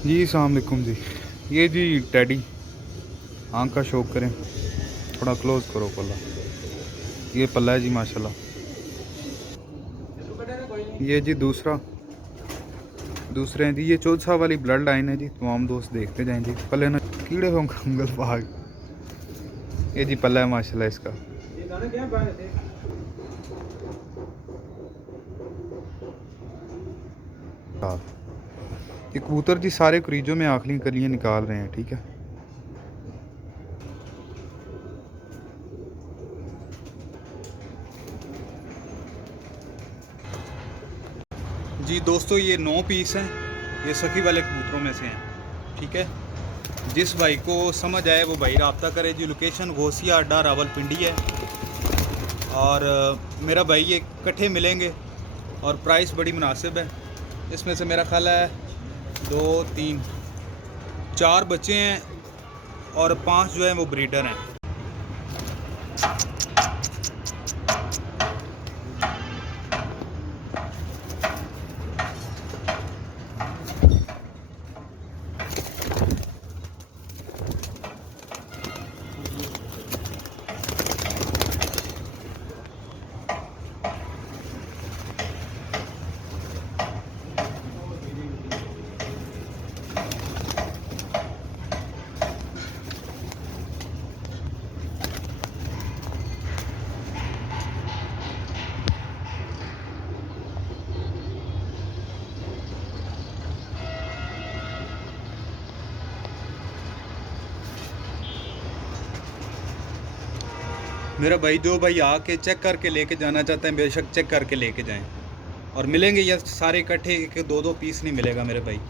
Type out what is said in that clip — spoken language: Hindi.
जी अस्सलाम वालेकुम जी। ये जी टैडी, आँख का शौक करें, थोड़ा क्लोज करो पल्ला। ये पल्ला है जी माशाल्लाह। ये जी दूसरे हैं जी, ये 14 वाली ब्लड लाइन है जी। तमाम दोस्त देखते जाएं जी। पल्ले ना कीड़े होंगे उंगल भाग। ये जी पल्ला है माशाल्लाह इसका। हाँ, ये कबूतर जी सारे क्रीजों में आखिरी कलियाँ निकाल रहे हैं, ठीक है। जी दोस्तों, ये 9 पीस हैं। ये सखी वाले कबूतरों में से हैं, ठीक है। जिस भाई को समझ आए वो भाई रब्ता करे जी। लोकेशन घोसिया अड्डा रावलपिंडी है। और मेरा भाई ये इकट्ठे मिलेंगे और प्राइस बड़ी मुनासिब है। इसमें से मेरा ख्याल है 2 3 4 बच्चे हैं और 5 जो हैं वो ब्रीडर हैं। मेरा भाई जो भाई आके चेक करके लेके जाना चाहते हैं बेशक चेक करके लेके जाएं। और मिलेंगे ये सारे इकट्ठे, एक 2 2 पीस नहीं मिलेगा मेरे भाई।